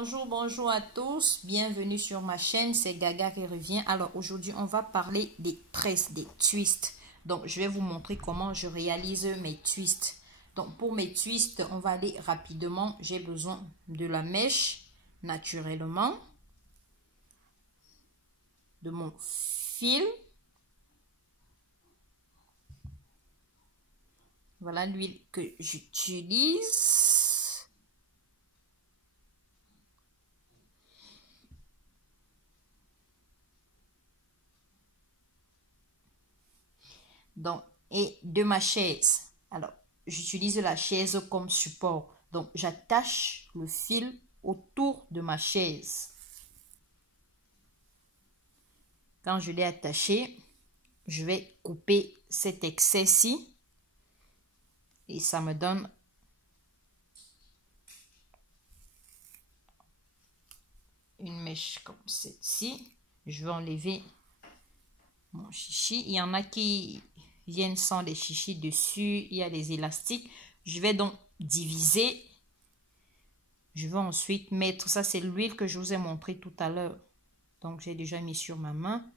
Bonjour à tous, bienvenue sur ma chaîne, c'est Gaga qui revient. Alors aujourd'hui on va parler des tresses, des twists. Donc je vais vous montrer comment je réalise mes twists. Donc pour mes twists, on va aller rapidement. J'ai besoin de la mèche naturellement, de mon fil. Voilà l'huile que j'utilise. Donc, et de ma chaise. Alors, j'utilise la chaise comme support. Donc, j'attache le fil autour de ma chaise. Quand je l'ai attaché, je vais couper cet excès-ci. Et ça me donne une mèche comme celle-ci. Je vais enlever mon chichi. Il y en a qui viennent sans les chichis dessus. Il y a des élastiques. Je vais donc diviser. Je vais ensuite mettre, ça c'est l'huile que je vous ai montré tout à l'heure. Donc j'ai déjà mis sur ma main.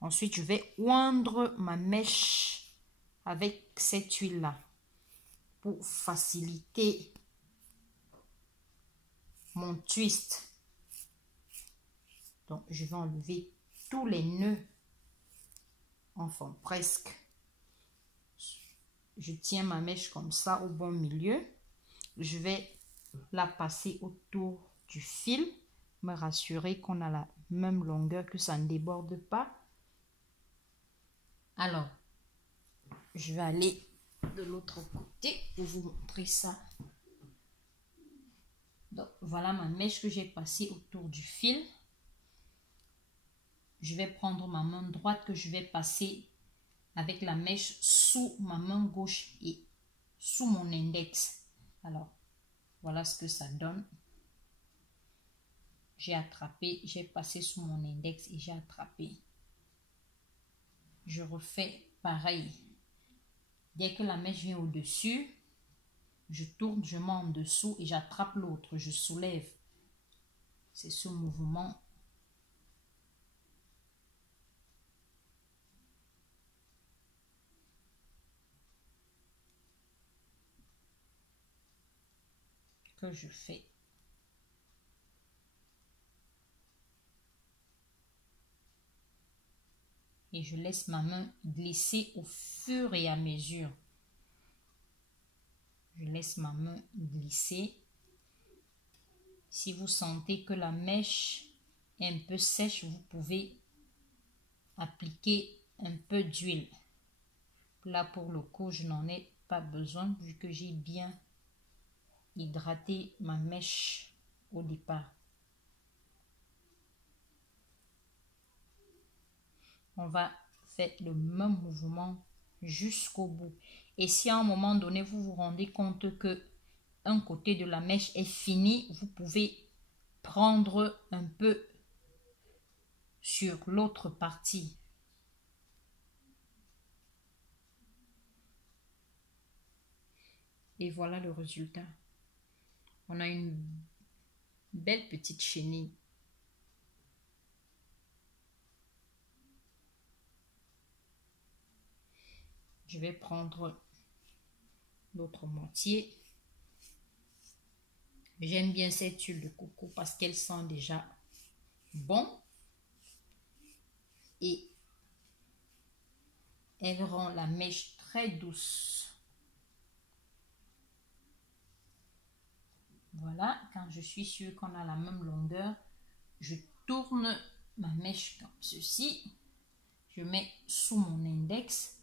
Ensuite je vais oindre ma mèche avec cette huile là pour faciliter mon twist. Donc je vais enlever tous les nœuds, enfin presque. Je tiens ma mèche comme ça au bon milieu. Je vais la passer autour du fil, me rassurer qu'on a la même longueur, que ça ne déborde pas. Alors, je vais aller de l'autre côté pour vous montrer ça. Donc, voilà ma mèche que j'ai passée autour du fil. Je vais prendre ma main droite que je vais passer avec la mèche sous ma main gauche et sous mon index. Alors, voilà ce que ça donne. J'ai attrapé, j'ai passé sous mon index et j'ai attrapé. Je refais pareil. Dès que la mèche vient au-dessus, je tourne, je mets en dessous et j'attrape l'autre, je soulève. C'est ce mouvement. Que je fais. Et je laisse ma main glisser au fur et à mesure. Je laisse ma main glisser. Si vous sentez que la mèche est un peu sèche, vous pouvez appliquer un peu d'huile. Là, pour le coup, je n'en ai pas besoin vu que j'ai bien hydraté ma mèche au départ. On va faire le même mouvement jusqu'au bout. Et si à un moment donné, vous vous rendez compte que un côté de la mèche est fini, vous pouvez prendre un peu sur l'autre partie. Et voilà le résultat. On a une belle petite chenille. Je vais prendre l'autre moitié. J'aime bien cette huile de coco parce qu'elle sent déjà bon. Et elle rend la mèche très douce. Voilà, quand je suis sûre qu'on a la même longueur, je tourne ma mèche comme ceci. Je mets sous mon index.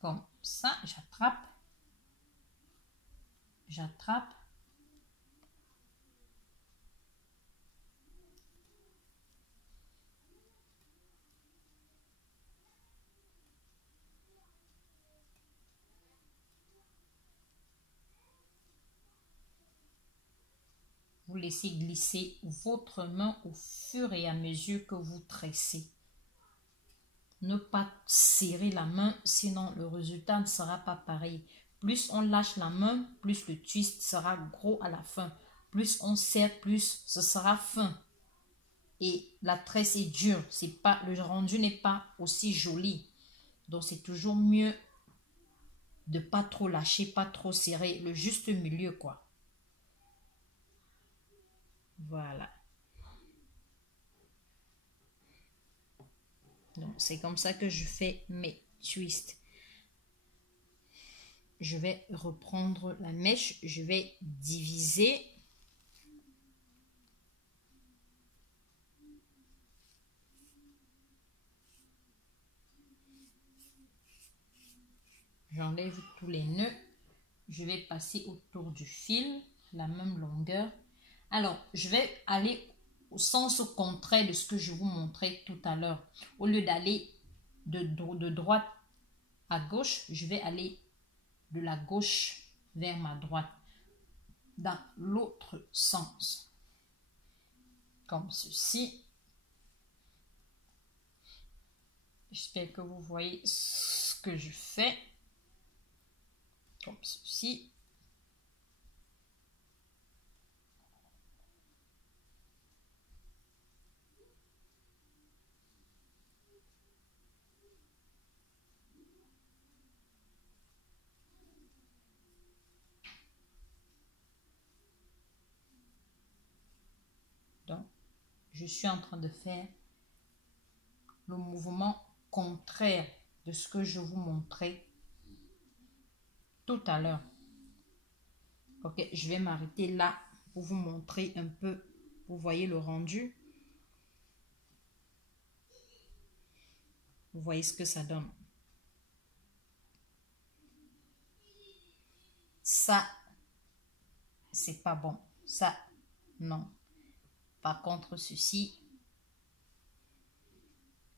Comme ça, j'attrape. J'attrape. Vous laissez glisser votre main au fur et à mesure que vous tressez. Ne pas serrer la main, sinon le résultat ne sera pas pareil. Plus on lâche la main, plus le twist sera gros à la fin. plus on serre, plus ce sera fin. Et la tresse est dure. C'est pas, le rendu n'est pas aussi joli. Donc, c'est toujours mieux de pas trop lâcher, pas trop serrer. Le juste milieu, quoi. Voilà. Donc, c'est comme ça que je fais mes twists. Je vais reprendre la mèche. Je vais diviser. J'enlève tous les nœuds. Je vais passer autour du fil, la même longueur. Alors, je vais aller au sens contraire de ce que je vous montrais tout à l'heure. Au lieu d'aller de droite à gauche, je vais aller de la gauche vers ma droite, dans l'autre sens. Comme ceci. J'espère que vous voyez ce que je fais. Comme ceci. Donc, je suis en train de faire le mouvement contraire de ce que je vous montrais tout à l'heure. Ok, je vais m'arrêter là pour vous montrer un peu. Vous voyez le rendu. Vous voyez ce que ça donne. Ça, c'est pas bon. Ça, non. Par contre, ceci,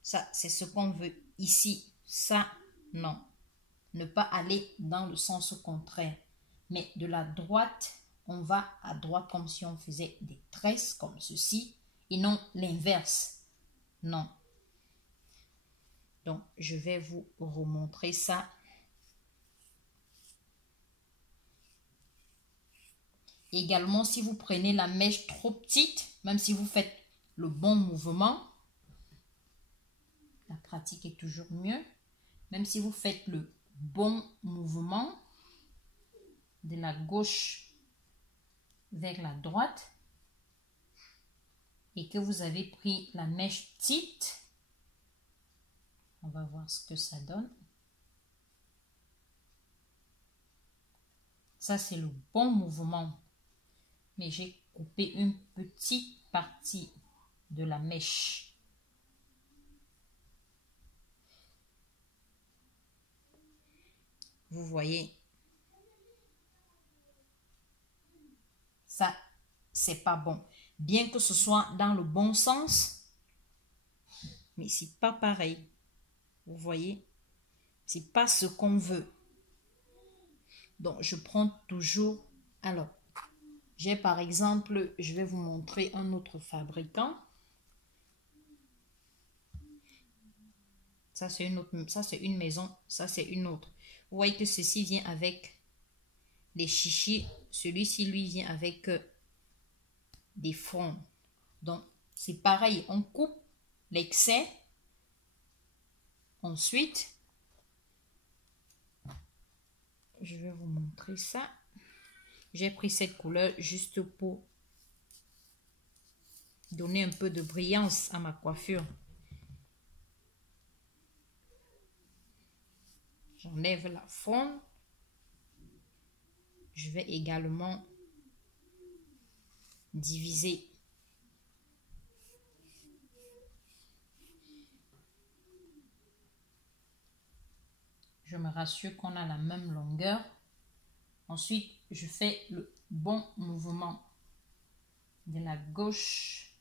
ça, c'est ce qu'on veut ici. Ça, non. Ne pas aller dans le sens contraire. Mais de la droite, on va à droite comme si on faisait des tresses comme ceci. Et non l'inverse. Non. Donc, je vais vous remontrer ça. Également, si vous prenez la mèche trop petite, même si vous faites le bon mouvement, la pratique est toujours mieux. Même si vous faites le bon mouvement de la gauche vers la droite et que vous avez pris la mèche petite, on va voir ce que ça donne. Ça, c'est le bon mouvement. Mais j'ai coupé une petite partie de la mèche. Vous voyez, ça, c'est pas bon. Bien que ce soit dans le bon sens, mais c'est pas pareil. Vous voyez, c'est pas ce qu'on veut. Donc, je prends toujours. Alors, j'ai par exemple, je vais vous montrer un autre fabricant. Ça, c'est une autre, ça, c'est une maison. Ça, c'est une autre. Vous voyez que ceci vient avec des chichis. Celui-ci, lui, vient avec des fronds. Donc, c'est pareil. On coupe l'excès. Ensuite, je vais vous montrer ça. J'ai pris cette couleur juste pour donner un peu de brillance à ma coiffure. J'enlève la fronde. Je vais également diviser. Je me rassure qu'on a la même longueur. Ensuite, je fais le bon mouvement de la gauche,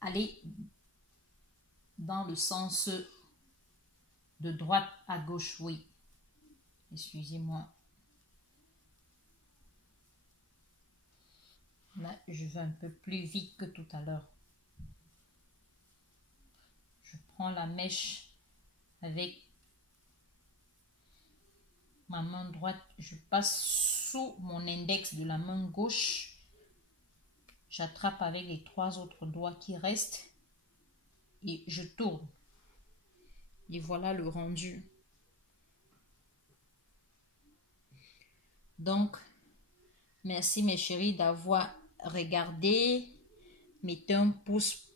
aller dans le sens de droite à gauche, oui. Excusez-moi. Là, je vais un peu plus vite que tout à l'heure. Je prends la mèche avec ma main droite, je passe sous mon index de la main gauche. J'attrape avec les 3 autres doigts qui restent et je tourne. Et voilà le rendu. Donc, merci mes chéris d'avoir regardé. Mettez un pouce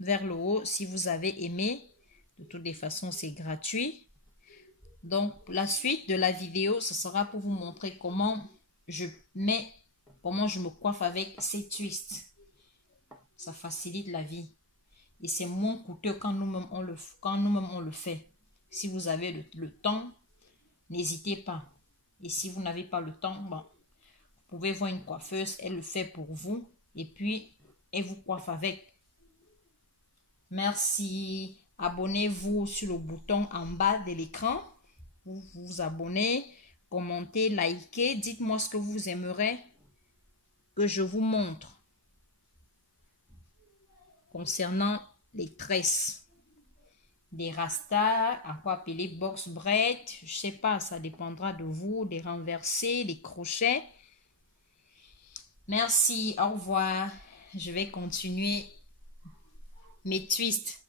vers le haut si vous avez aimé. De toutes les façons, c'est gratuit. Donc, la suite de la vidéo, ce sera pour vous montrer comment je me coiffe avec ces twists. Ça facilite la vie. Et c'est moins coûteux quand nous-mêmes on le fait. Si vous avez le temps, n'hésitez pas. Et si vous n'avez pas le temps, bon, vous pouvez voir une coiffeuse, elle le fait pour vous. Et puis, elle vous coiffe avec. Merci. Abonnez-vous sur le bouton en bas de l'écran. Vous vous abonnez, commentez, likez. Dites-moi ce que vous aimeriez que je vous montre concernant les tresses. Des rastas, à quoi appeler box braid, je sais pas, ça dépendra de vous, des renversés, des crochets. Merci, au revoir. Je vais continuer mes twists.